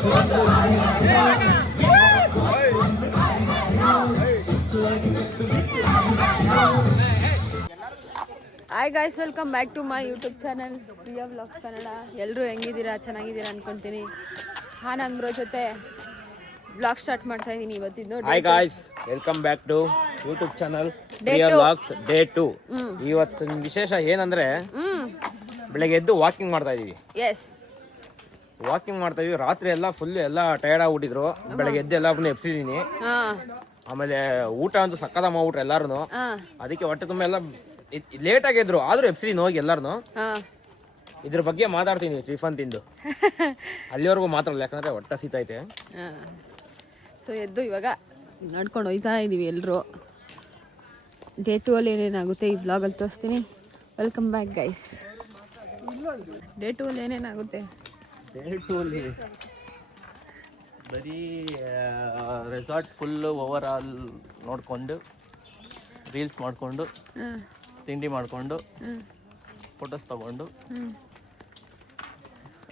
Hi guys, welcome back to my YouTube channel Priya vlogs Kannada. ಎಲ್ಲರೂ ಹೆಂಗಿದ್ದೀರಾ? ಚೆನ್ನಾಗಿದ್ದೀರಾ ಅನ್ಕೊಂತೀನಿ. ನಾನು ಬ್ರೋ ಜೊತೆ ವ್ಲಾಗ್ ಸ್ಟಾರ್ಟ್ ಮಾಡ್ತಾ ಇದ್ದೀನಿ ಇವತ್ತಿದ್ದು. Hi guys, welcome back to YouTube channel Priya vlogs day 2. ಇವತ್ತಿನ ವಿಶೇಷ ಏನಂದ್ರೆ ಬೆಳಗ್ಗೆ ಎದ್ದು ವಾಕಿಂಗ್ ಮಾಡ್ತಾ ಇದೀವಿ. ವಾಕಿಂಗ್ ಮಾಡ್ತಾ ಇದೀವಿ. ರಾತ್ರಿ ಎಲ್ಲ ಫುಲ್ ಎಲ್ಲ ಟಯರ್ಡ್ ಆಗ್ಬಿಟ್ಟಿದ್ರು. ಬೆಳಗ್ಗೆ ಎದ್ದು ಎಲ್ಲ ಎಬ್ಸಿದೀನಿ. ಆಮೇಲೆ ಊಟ ಅಂತೂ ಸಕ್ಕದ ಮಾಡ್ಬಿಟ್ರು ಎಲ್ಲಾರು. ಅದಕ್ಕೆ ಹೊಟ್ಟೆ ತುಂಬ ಎಲ್ಲ ಲೇಟ್ ಆಗಿದ್ರು, ಆದ್ರೂ ಎಬ್ಸಿದೀನಿ ಹೋಗಿ ಎಲ್ಲಾರು. ಇದ್ರ ಬಗ್ಗೆ ಮಾತಾಡ್ತೀನಿ ಟಿಫನ್ ತಿಂದು. ಅಲ್ಲಿವರೆಗೂ ಮಾತಾಡಲ್ಲ, ಯಾಕಂದ್ರೆ ಹೊಟ್ಟೆ ಸೀತೈತೆ. ಸೊ ಎದ್ದು ಇವಾಗ ನಡ್ಕೊಂಡು ಹೋಯ್ತಾ ಇದೀವಿ ಎಲ್ಲರೂ. ಡೇ 2 ಅಲ್ಲಿ ಏನೇನಾಗುತ್ತೆ ಈ ವ್ಲಾಗಲ್ಲಿ ತೋರಿಸ್ತೀನಿ. Welcome back guys. ಡೇ 2 ಅಲ್ಲಿ ಏನೇನಾಗುತ್ತೆ? ಡೇ 2 ಅಲ್ಲಿ ಬರೀ ರೆಸಾರ್ಟ್ ಫುಲ್ ಓವರ್ ಆಲ್ ನೋಡ್ಕೊಂಡು, ರೀಲ್ಸ್ ಮಾಡ್ಕೊಂಡು, ತಿಂಡಿ ಮಾಡ್ಕೊಂಡು, ಫೋಟೋಸ್ ತಗೊಂಡು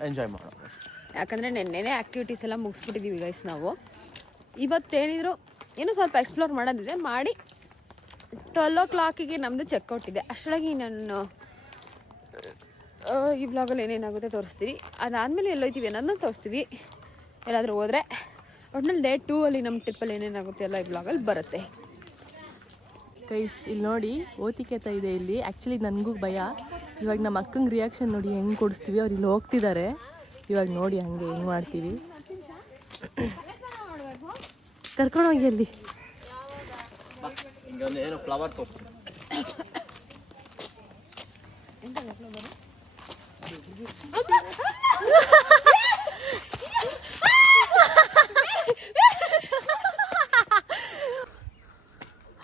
ಎಂಜಾಯ್ ಮಾಡೋದು. ಯಾಕಂದರೆ ನೆನ್ನೆನೇ ಆ್ಯಕ್ಟಿವಿಟೀಸ್ ಎಲ್ಲ ಮುಗಿಸ್ಬಿಟ್ಟಿದ್ದೀವಿ ಗೈಸ್. ನಾವು ಇವತ್ತೇನಿದ್ರು ಇನ್ನೂ ಸ್ವಲ್ಪ ಎಕ್ಸ್ಪ್ಲೋರ್ ಮಾಡೋದಿದೆ. ಮಾಡಿ 12 o'clock ನಮ್ಮದು ಚೆಕ್ಔಟ್ ಇದೆ. ಅಷ್ಟರೊಳಗೆ ನಾನು ಈ ವ್ಲಾಗಲ್ಲಿ ಏನೇನಾಗುತ್ತೆ ತೋರಿಸ್ತೀವಿ. ಅದಾದಮೇಲೆ ಎಲ್ಲೋಯ್ತೀವಿ ಅನ್ನೋದನ್ನ ತೋರಿಸ್ತೀವಿ, ಎಲ್ಲಾದರೂ ಹೋದರೆ. ಒಟ್ಟಿನಲ್ಲಿ ಡೇ 2 ಅಲ್ಲಿ ನಮ್ಮ ಟ್ರಿಪ್ಪಲ್ಲಿ ಏನೇನಾಗುತ್ತೆ ಎಲ್ಲ ಈ ವ್ಲಾಗಲ್ಲಿ ಬರುತ್ತೆ. ಗೈಸ್ ಇಲ್ಲಿ ನೋಡಿ, ಓತಿಕೆತ ಇದೆ ಇಲ್ಲಿ. ಆ್ಯಕ್ಚುಲಿ ನನಗೂ ಭಯ. ಇವಾಗ ನಮ್ಮ ಅಕ್ಕಂಗೆ ರಿಯಾಕ್ಷನ್ ನೋಡಿ ಹೆಂಗೆ ಕೊಡಿಸ್ತೀವಿ. ಅವ್ರು ಇಲ್ಲಿ ಹೋಗ್ತಿದ್ದಾರೆ. ಇವಾಗ ನೋಡಿ ಹಂಗೆ ಹೆಂಗೆ ಮಾಡ್ತೀವಿ. ಕರ್ಕೊಂಡೋಗಿ ಅಲ್ಲಿ ಫ್ಲವರ್ ತೋರಿಸ್ತೀನಿ.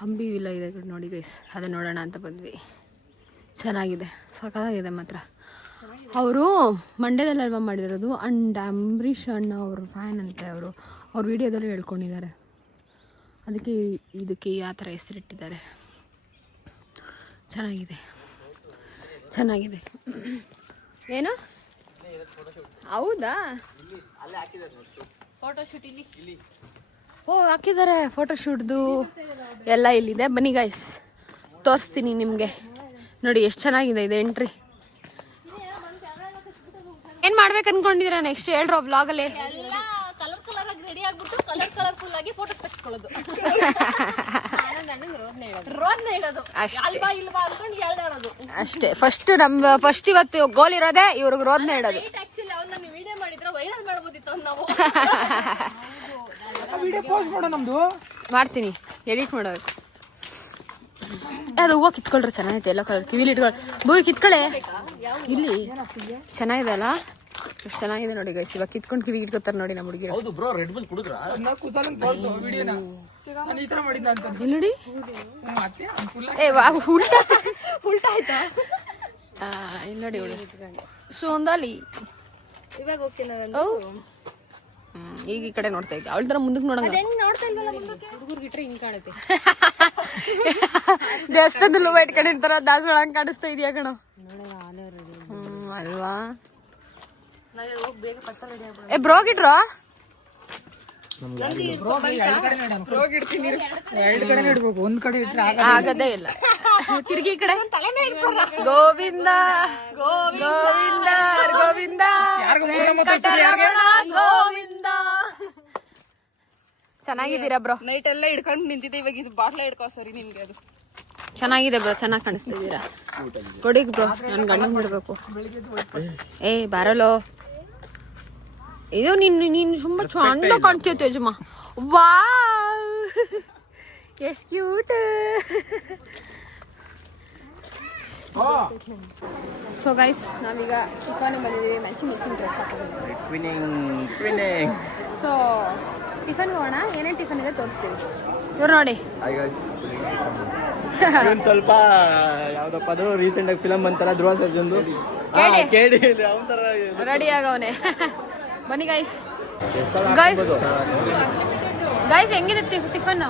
ಹಂಬಿ ವಿಲ್ಲ ಇದೆ ನೋಡಿ ಗೈಸ್, ಅದೇ ನೋಡೋಣ ಅಂತ ಬಂದ್ವಿ. ಚೆನ್ನಾಗಿದೆ, ಸಖತ್ತಾಗಿದೆ ಮಾತ್ರ. ಅವರು ಮಂಡ್ಯದಲ್ಲಲ್ವ ಮಾಡಿರೋದು. ಆ್ಯಂಡ್ ಅಂಬರೀಷ್ ಅಣ್ಣ ಅವರು ಫ್ಯಾನ್ ಅಂತೆ. ಅವ್ರ ವಿಡಿಯೋದಲ್ಲಿ ಹೇಳ್ಕೊಂಡಿದ್ದಾರೆ. ಅದಕ್ಕೆ ಇದಕ್ಕೆ ಆ ಥರ ಹೆಸರಿಟ್ಟಿದ್ದಾರೆ. ಚೆನ್ನಾಗಿದೆ. ಏನು? ಹೌದಾ? ಫೋಟೋಶೂಟ್ ಇಲ್ಲಿ ಹಾಕಿದ್ದಾರೆ. ಫೋಟೋಶೂಟ್ದು ಎಲ್ಲ ಇಲ್ಲಿದೆ. ಬನ್ನಿ ಗೈಸ್, ತೋರಿಸ್ತೀನಿ ನಿಮಗೆ. ನೋಡಿ ಎಷ್ಟು ಚೆನ್ನಾಗಿದೆ ಇದು ಎಂಟ್ರಿ. ಏನು ಮಾಡ್ಬೇಕು ಅನ್ಕೊಂಡಿದ್ದೀರಾ ನೆಕ್ಸ್ಟ್ ಹೇಳ್ರೋ ವ್ಲಾಗಲ್ಲಿ? ಕಲರ್ ಆಗಿ ರೆಡಿ ಆಗ್ಬಿಟ್ಟು ಕಲರ್ಫುಲ್ ಆಗಿ ಫೋಟೋಸ್ ತೆಗೆಸ್ಕೊಳ್ಳೋದು. ಅಷ್ಟೇ. ಫಸ್ಟ್ ಇವತ್ತು ಗೋಲ್ ಇರೋದೇ ಇವ್ರಿಗೆ ರೋದ್ನ ಇಡೋದು. ಮಾಡ್ತೀನಿ, ಎಡಿಟ್ ಮಾಡಬೇಕು. ಅದು ಹೂವು ಕಿತ್ಕೊಳ್ರಿ, ಚೆನ್ನಾಗೈತೆ. ಎಲ್ಲ ಕಲರ್ ಕಿವಿಲಿ ಇಟ್ಕೊಳ್ಳಿ. ಭೂವಿ ಕಿತ್ಕೊಳ್ಳೆ. ಇಲ್ಲಿ ಚೆನ್ನಾಗಿದೆ ಅಲ್ಲ, ಎಷ್ಟು ಚೆನ್ನಾಗಿದೆ ನೋಡಿ ಗೈಸ್. ಇವಾಗ ಕಿತ್ಕೊಂಡು ಕಿವಿ ಇಟ್ಕೋತಾರೆ ನೋಡಿ ನಮ್ಮ ಹುಡುಗಿರು. ನೋಡಿ. ಉಲ್ಟಾ ಆಯ್ತಾ? ಇಲ್ಲಿ ನೋಡಿ ಸೋಂದಾಲಿ. ಇವಾಗ ಹೋಗ್ತೀನಿ. ಈಗ ಈ ಕಡೆ ನೋಡ್ತಾ ಇದ್ದೆ. ಅವಳ ತರ ಮುಂದಕ್ಕೆ ನೋಡಂಗ ಹುಡುಗರ್ಗಿಟ್ರೆ ಹಿಂಗ್ ಕಾಣುತ್ತೆ. ದೇವಸ್ಥಾನದಲ್ಲೂ ಇಟ್ಕೊಂಡಿರ್ತಾರ, ದಾಸವಾಳ ಹಂಗೆ ಕಾಣಿಸ್ತಾ ಇದೆಯಾ ಕಣ? ಅಲ್ವಾ? ಬ್ರೋಗ್ ಇಟ್ರೋ? ಆಗದೇ ಇಲ್ಲ. ತಿರ್ಗಿ ಈ ಕಡೆ. ಗೋವಿಂದ ಗೋವಿಂದ ಗೋವಿಂದ ಗೋವಿಂದ. ಚೆನ್ನಾಗಿದ್ದೀರಾ ಬ್ರೋ? ನೈಟ್ ಎಲ್ಲ ಹಿಡ್ಕೊಂಡು ನಿಂತಿದ್ದೆ. ಇವಾಗ ಇದು ಬಾಟ್ಲ ಹಿಡ್ಕೋ. ಸರಿ ನಿನ್ಗೆ ಅದು ಚೆನ್ನಾಗಿದೆ ಬ್ರೋ, ಚೆನ್ನಾಗಿ ಕಾಣಿಸ್ತಿದ್ದೀರಾ. ಕೊಡಿಗ್ ಬ್ರೋ, ನನ್ ಗಂಡಂಗ್ ಬಿಡ್ಬೇಕು. ಏ ಬಾರಲೋ. ಇದು ನೀನು ತುಂಬಾ ಚಂದ ಕಾಣ್ತೈತೆ ಯಜಮಾ. ವಾ ಎಷ್ಟು ಕ್ಯೂಟ್. ಸೊ ಗೈಸ್, ನಾವೀಗ ಟಿಫನ್ ಬಂದಿದ್ದೀವಿ. ಮ್ಯಾಚಿಂಗ್ ಡ್ರೆಸ್ ಹಾಕೊಂಡಿದ್ದೀವಿ. ಸೊ ಟಿಫನ್ ಹೋಗೋಣ. ಏನೇನು ಟಿಫನ್ ಇದೆ ತೋರಿಸ್ತೀವಿ. ಇವ್ರು ನೋಡಿ. ಸ್ವಲ್ಪ ಯಾವ್ದಪ್ಪ ಅದು ರೀಸೆಂಟ್ ಆಗಿ ಫಿಲಮ್ ಅಂತಾರ, ಧ್ರುವ ಸರ್ಜನ್ದು. ರೆಡಿ ಆಗವನೆ. ಬನ್ನಿ ಗೈಸ್. ಗೈಸ್ ಹೆಂಗಿದೆ ಟಿಫನ್?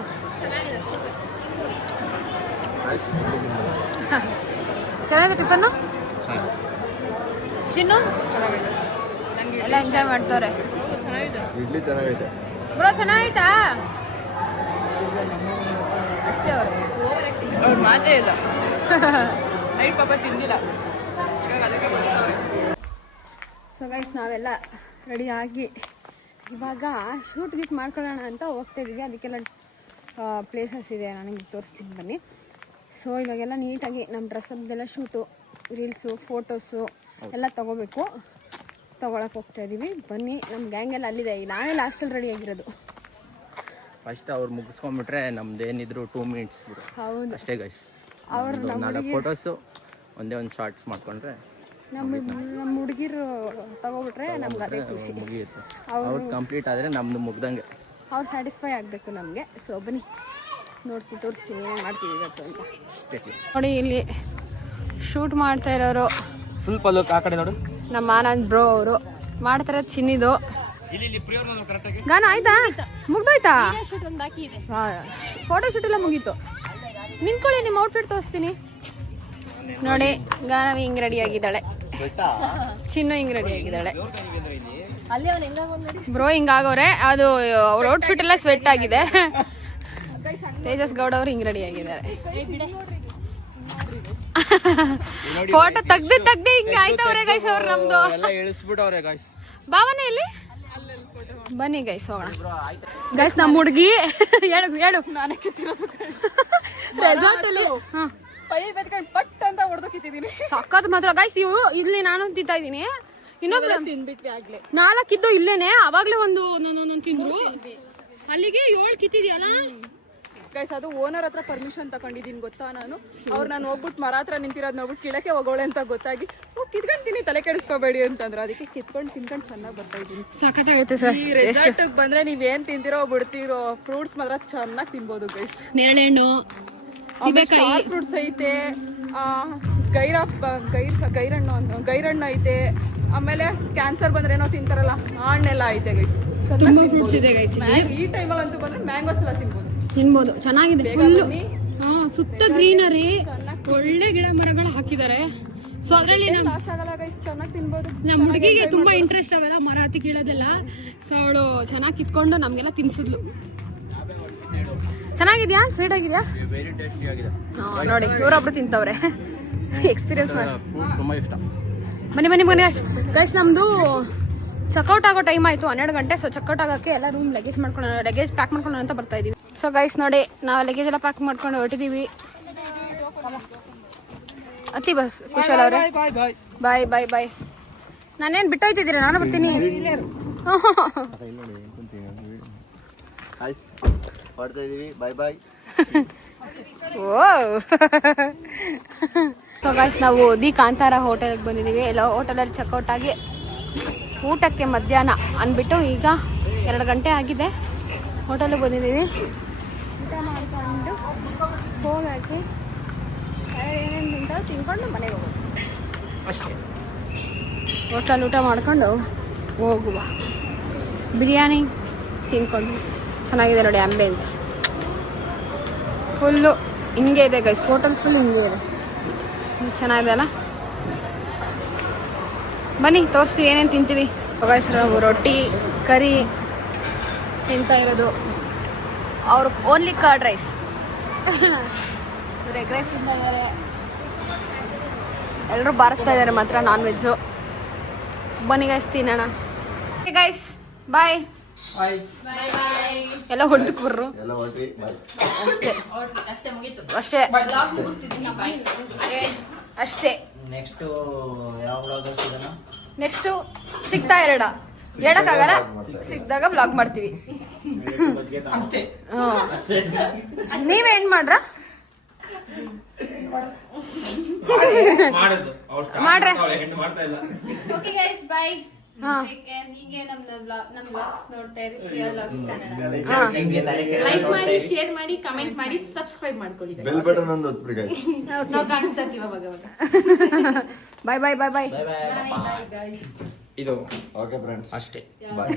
ಚೆನ್ನಾಗಿದೆ ಟಿಫನ್ನು. ಚಿನ್ನು ಎಲ್ಲ ಎಂಜಾಯ್ ಮಾಡ್ತವ್ರೆ. ಇಡ್ಲಿ ಚೆನ್ನಾಗೈತೆ. ಬ್ರೋ ಚೆನ್ನಾಯ್ತಾ? ಅಷ್ಟೇ ಅವರು ಅವ್ರು ಮಾತೇ ಇಲ್ಲ. ನೈಟ್ ಪಾಪ ತಿಂದಿಲ್ಲ, ಇವಾಗ ಅದಕ್ಕೆ ಬರ್ತಾವ್ರೆ. ಸೊ ಗೈಸ್ ನಾವೆಲ್ಲ ರೆಡಿ ಆಗಿ ಇವಾಗ ಶೂಟ್ ಗಿಟ್ ಮಾಡ್ಕೊಳ್ಳೋಣ ಅಂತ ಹೋಗ್ತಾ ಇದ್ದೀವಿ. ಅದಕ್ಕೆಲ್ಲ ಪ್ಲೇಸಸ್ ಇದೆ, ನನಗೆ ತೋರಿಸ್ತೀನಿ ಬನ್ನಿ. ಸೊ ಇವಾಗೆಲ್ಲ ನೀಟಾಗಿ ನಮ್ಮ ಡ್ರೆಸ್ಸದ್ದೆಲ್ಲ ಶೂಟು, ರೀಲ್ಸು, ಫೋಟೋಸು ಎಲ್ಲ ತೊಗೋಬೇಕು. ತೊಗೊಳಕ್ಕೆ ಹೋಗ್ತಾ ಇದ್ದೀವಿ. ಬನ್ನಿ, ನಮ್ಮ ಗ್ಯಾಂಗೆಲ್ಲ ಅಲ್ಲಿದೆ. ನಾನೇ ಲಾಸ್ಟಲ್ಲಿ ರೆಡಿ ಆಗಿರೋದು. ಫಸ್ಟ್ ಅವ್ರು ಮುಗಿಸ್ಕೊಂಡ್ಬಿಟ್ರೆ ನಮ್ದೇನಿದ್ರು 2 ಮಿನಿಟ್ಸ್ ಹೌದು ಅಷ್ಟೇ ಗೈಸ್. ಅವ್ರು 4 ಫೋಟೋಸು ಒಂದೇ ಒಂದು ಶಾರ್ಟ್ಸ್ ಮಾಡ್ಕೊಂಡ್ರೆ ನಮ್ಮ ಹುಡುಗಿರು ತಗೋಬಿಟ್ರೆ ನಮ್ಗೆ ಅದೇ ಖುಷಿ. ಮುಗಿಯುತ್ತೆ. ಅವ್ರು ಕಂಪ್ಲೀಟ್ ಆದರೆ ನಮ್ದು ಮುಗ್ದಂಗೆ. ಅವ್ರು ಸ್ಯಾಟಿಸ್ಫೈ ಆಗಬೇಕು ನಮಗೆ. ಸೊ ಬನ್ನಿ ತೋರಿಸ್ತೀನಿ ಏನೇನು ಮಾಡ್ತೀವಿ ಇವತ್ತು ಅಂತ. ನೋಡಿ ಇಲ್ಲಿ ಶೂಟ್ ಮಾಡ್ತಾ ಇರೋರು ಫುಲ್ ಪಲ್ಲು ಆ ಕಡೆ ನೋಡು. ನಮ್ಮ ಆನಂದ್ ಬ್ರೋ ಅವರು ಮಾಡ್ತಾರೆ. ಚಿನ್ನಿದು ಗಾನ ಆಯ್ತಾ? ಮುಗ್ದೋಯ್ತಾ? ಫೋಟೋ ಶೂಟ್ ಎಲ್ಲ ಮುಗೀತು. ನಿಂತ್ಕೊಳ್ಳಿ, ನಿಮ್ಮ ಔಟ್ಫಿಟ್ ತೋರಿಸ್ತೀನಿ ನೋಡಿ. ಗಾನವಿ ಹಿಂಗ್ ರೆಡಿ ಆಗಿದ್ದಾಳೆ, ಚಿನ್ನು ಹಿಂಗ್ ರೆಡಿ ಆಗಿದ್ದಾಳೆ, ಬ್ರೋ ಹಿಂಗಾಗೋರೆ. ಅದು ಅವ್ರ ಔಟ್ಫಿಟ್ ಎಲ್ಲ ಸ್ವೆಟ್ ಆಗಿದೆ. ತೇಜಸ್ ಗೌಡ ಅವ್ರು ಹಿಂಗ್ ರೆಡಿ ಆಗಿದ್ದಾರೆ. ಫೋಟೋ ತೆಗ್ದು ಹಿಂಗ ಆಯ್ತವ್ರೆ ಗೈಸ್ ಅವ್ರು. ನಮ್ದು ಎಲ್ಲ ಇಳಿಸ್ಬಿಟ್ಟವ್ರೆ ಗೈಸ್. ಭಾವನ ಇಲ್ಲಿ ಬನ್ನಿ ಗೈಸ್ ಹೋಗೋಣ. ಗೈಸ್ ನಮ್ಮ ಹುಡುಗಿ ಹೇಳು ರೆಸಾರ್ಟ್ ಅಲ್ಲಿ ಪಟ್ ಅಂತ ಹೊಡೆದೋಕಿದ್ದೀನಿ. ಸಕ್ಕತ್ ಮಾತ್ರ ಗೈಸ್. ಇವು ಇಲ್ಲಿ ನಾನು ತಿಂತಾ ಇದ್ದೀನಿ, ಇನ್ನೊಬ್ರು ತಿಂದ್ಬಿಟ್ವಿ ಆಗ್ಲೇ. 4 ಇದ್ದು ಇಲ್ಲೇನೆ. ಅವಾಗ್ಲೇ ಒಂದು ತಿಂದ್ರು. ಅಲ್ಲಿಗೆ 7 ಕಿತ್ತಿದ್ಯಲ್ಲ ಗೈಸ್. ಅದು ಓನರ್ ಹತ್ರ ಪರ್ಮಿಷನ್ ತಗೊಂಡಿದ್ದೀನಿ ಗೊತ್ತಾ ನಾನು. ನಾನು ಹೋಗ್ಬಿಟ್ಟು ಮರ ಹತ್ರ ನಿಂತಿರೋದು ನೋಡ್ಬಿಟ್ಟು ಕಿಳಕ್ಕೆ ಹೋಗೋಳೆ ಅಂತ ಗೊತ್ತಾಗಿ ಕಿತ್ಕೊಂಡ್ತೀನಿ, ತಲೆ ಕೆಡಿಸ್ಕೋಬೇಡಿ ಅಂತಂದ್ರು. ಅದಕ್ಕೆ ಕಿತ್ಕೊಂಡು ತಿನ್ಕೊಂಡು ಚೆನ್ನಾಗಿ ಬರ್ತಾ ಇದ್ದೀನಿ. ಸಖತ್ತಾಗೈತೆ ಸರ್. ಈ ರೆಸಾರ್ಟ್ ಬಂದ್ರೆ ನೀವೇನ್ ತಿಂತಿರೋ ಬಿಡ್ತಿರೋ ಫ್ರೂಟ್ಸ್ ಮಾತ್ರ ಚೆನ್ನಾಗಿ ತಿನ್ಬೋದು ಗೈಸ್. ನೇರಳೆಹಣ್ಣು, ಸೀಬೆಕಾಯಿ, ಫ್ರೂಟ್ಸ್ ಐತೆ, ಗೈರಣ್ಣು ಐತೆ. ಆಮೇಲೆ ಕ್ಯಾನ್ಸರ್ ಬಂದ್ರೆ ಏನೋ ತಿಂತಾರಲ್ಲ ಆ ಹಣ್ಣೆಲ್ಲ ಐತೆ ಗೈಸ್. ತುಂಬಾ ಫ್ರೂಟ್ಸ್ ಇದೆ ಗೈಸ್. ಈ ಟೈಮಲ್ಲಿ ಅಂತೂ ಬಂದ್ರೆ ಮ್ಯಾಂಗೋಸ್ ಎಲ್ಲ ತಿನ್ಬೋದು. ಚೆನ್ನಾಗಿದೆ ಫುಲ್ಲು. ಸುತ್ತ ಗ್ರೀನರಿ, ಒಳ್ಳೆ ಗಿಡ ಮರಗಳು ಹಾಕಿದ್ದಾರೆ. ಸೊ ಅದ್ರಲ್ಲಿ ಚೆನ್ನಾಗಿ ತಿನ್ಬೋದು. ನಮ್ಮ ಹುಡುಗಿಗೆ ತುಂಬಾ ಇಂಟ್ರೆಸ್ಟ್ ಅವೆಲ್ಲ ಮರ ಹತ್ತಿ ಕೀಳೋದೆಲ್ಲ. ಸೊ ಅವಳು ಚೆನ್ನಾಗಿ ಕಿತ್ಕೊಂಡು ನಮ್ಗೆಲ್ಲ ತಿನ್ಸಿದ್ಲು. ಚೆನ್ನಾಗಿದ್ಯಾ? ಸ್ವೀಟ್ ಆಗಿದ್ಯಾ? ವೆರಿ ಟೇಸ್ಟಿ ಆಗಿದೆ ನೋಡಿ ಇವರೊಬ್ರು ತಿಂತವ್ರೆ. ಎಕ್ಸ್ಪೀರಿಯನ್ಸ್ ಮಾಡಿ. ತುಂಬಾ ಇಷ್ಟ. ಬನ್ನಿ ಗೈಸ್. ನಮ್ದು ಚೆಕ್ಔಟ್ ಆಗೋ ಟೈಮ್ ಆಯ್ತು, 12 ಗಂಟೆ. ಸೊ ಚೆಕ್ಔಟ್ ಆಗೋಕ್ಕೆ ಎಲ್ಲ ರೂಮ್ ಲಗೇಜ್ ಪ್ಯಾಕ್ ಮಾಡ್ಕೊಳ್ಳೋಣ ಅಂತ ಬರ್ತಾ ಇದೀವಿ. ಸೊ ಗೈಸ್ ನೋಡಿ, ನಾವು ಲಗೇಜ್ ಎಲ್ಲ ಪ್ಯಾಕ್ ಮಾಡ್ಕೊಂಡು ಹೊರಟಿದೀವಿ. ಅತಿ ಬಸ್ ಕುಶಲ್ ಅವರೇ, ಬಾಯ್ ಬಾಯ್ ಬಾಯ್. ನಾನೇನು ಬಿಟ್ಟೋಯ್ತಿದ್ದೀರಾ? ನಾನು ಬರ್ತೀನಿ. ಮಾಡ್ತಾ ಇದೀವಿ. ಬಾಯ್ ಬಾಯ್. ಓ ಸೊ ಗೈಸ್ ನಾವು ದಿ ಕಾಂತಾರ ಹೋಟೆಲ್ಗೆ ಬಂದಿದ್ದೀವಿ. ಎಲ್ಲ ಹೋಟೆಲಲ್ಲಿ ಚೆಕ್ಔಟ್ ಆಗಿ ಊಟಕ್ಕೆ ಮಧ್ಯಾಹ್ನ ಅಂದ್ಬಿಟ್ಟು ಈಗ 2 ಗಂಟೆ ಆಗಿದೆ. ಹೋಟೆಲಿಗೆ ಬಂದಿದ್ದೀವಿ. ಊಟ ಮಾಡಿಕೊಂಡು ಹೋಗಿ ಏನೇನು ತಿನ್ಕೊಂಡು ಮನೆಗೆ ಹೋಗೋದು ಅಷ್ಟೇ. ಹೋಟೆಲ್ ಊಟ ಮಾಡ್ಕೊಂಡು ಹೋಗುವ. ಬಿರಿಯಾನಿ ತಿನ್ಕೊಂಡು ಚೆನ್ನಾಗಿದೆ ನೋಡಿ. ಆಂಬಿಯನ್ಸ್ ಫುಲ್ಲು ಹಿಂಗೆ ಇದೆ ಗೈಸ್. ಹೋಟೆಲ್ ಫುಲ್ ಹಿಂಗೆ ಇದೆ. ಚೆನ್ನಾಗಿದೆ ಅಲ್ಲ? ಬನ್ನಿ ತೋರಿಸ್ತೀವಿ ಏನೇನು ತಿಂತೀವಿ. ಗೈಸ್ ನಾವು ರೊಟ್ಟಿ ಕರಿ ತಿಂತಾ ಇರೋದು. ಅವರು only curd rice, egg rice ತಿಂತಾ ಇದ್ದಾರೆ. ಎಲ್ಲರೂ ಬಾರಿಸ್ತಾ ಇದ್ದಾರೆ ಮಾತ್ರ ನಾನ್ ವೆಜ್ಜು. ಬನ್ನಿ ಗೈಸ್ ತಿನ್ನೋಣ. Guys bye. ಎಲ್ಲ ಹೊಂಟಕ್ಕೆ ಬರ್ರು ಅಷ್ಟೇ. ನೆಕ್ಸ್ಟು ಸಿಗ್ತಾ ಹೇಳಕ್ಕಾಗಲ್ಲ. ಸಿಕ್ಕಿದಾಗ ಬ್ಲಾಗ್ ಮಾಡ್ತೀವಿ. ನೀವೇನ್ ಮಾಡ್ರ ಮಾಡ್ರೆ. ಹೀಗೆ ನೋಡ್ತಾ ಲೈಕ್ ಮಾಡಿ, ಶೇರ್ ಮಾಡಿ, ಕಮೆಂಟ್ ಮಾಡಿ, ಸಬ್ಸ್ಕ್ರೈಬ್ ಮಾಡ್ಕೊಳ್ಳಿ. ಬೆಲ್ ಬಟನ್ ಒಂದು ಒತ್ಬಿಡಿ ಗೈಸ್. ನಾವು ಕಾಣಿಸ್ತಾ ಇರ್ತೀವಿ ಅವಾಗ. ಬಾಯ್ ಬಾಯ್ ಬಾಯ್ ಬಾಯ್. ಇದು ಓಕೆ ಫ್ರೆಂಡ್ಸ್ ಅಷ್ಟೇ. ಬಾಯ್.